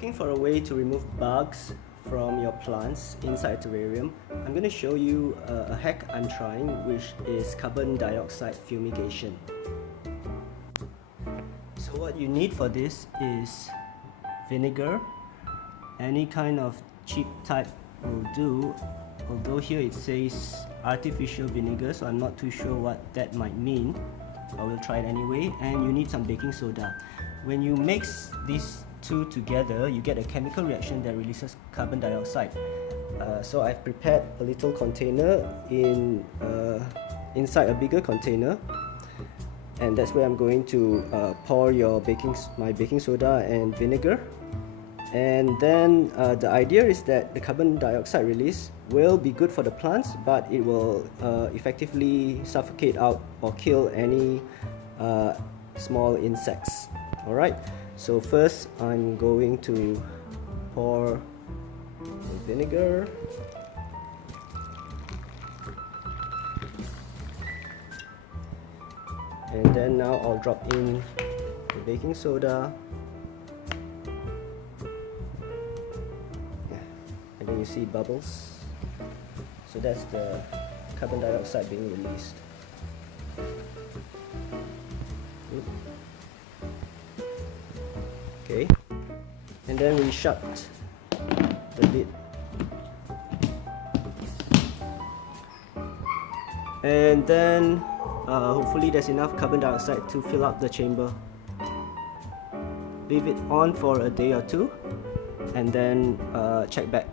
looking for a way to remove bugs from your plants inside a terrarium, I'm going to show you a hack I'm trying, which is carbon dioxide fumigation. So what you need for this is vinegar. Any kind of cheap type will do, although here it says artificial vinegar, so I'm not too sure what that might mean. I will try it anyway. And you need some baking soda. When you mix these two together, you get a chemical reaction that releases carbon dioxide. So I've prepared a little container inside a bigger container, and that's where I'm going to pour my baking soda and vinegar. And then the idea is that the carbon dioxide release will be good for the plants, but it will effectively suffocate out or kill any small insects. Alright, so first I'm going to pour the vinegar. And then now I'll drop in the baking soda. And then you see bubbles. So that's the carbon dioxide being released. Okay. And then we shut the lid. And then hopefully there's enough carbon dioxide to fill up the chamber. Leave it on for a day or two and then check back.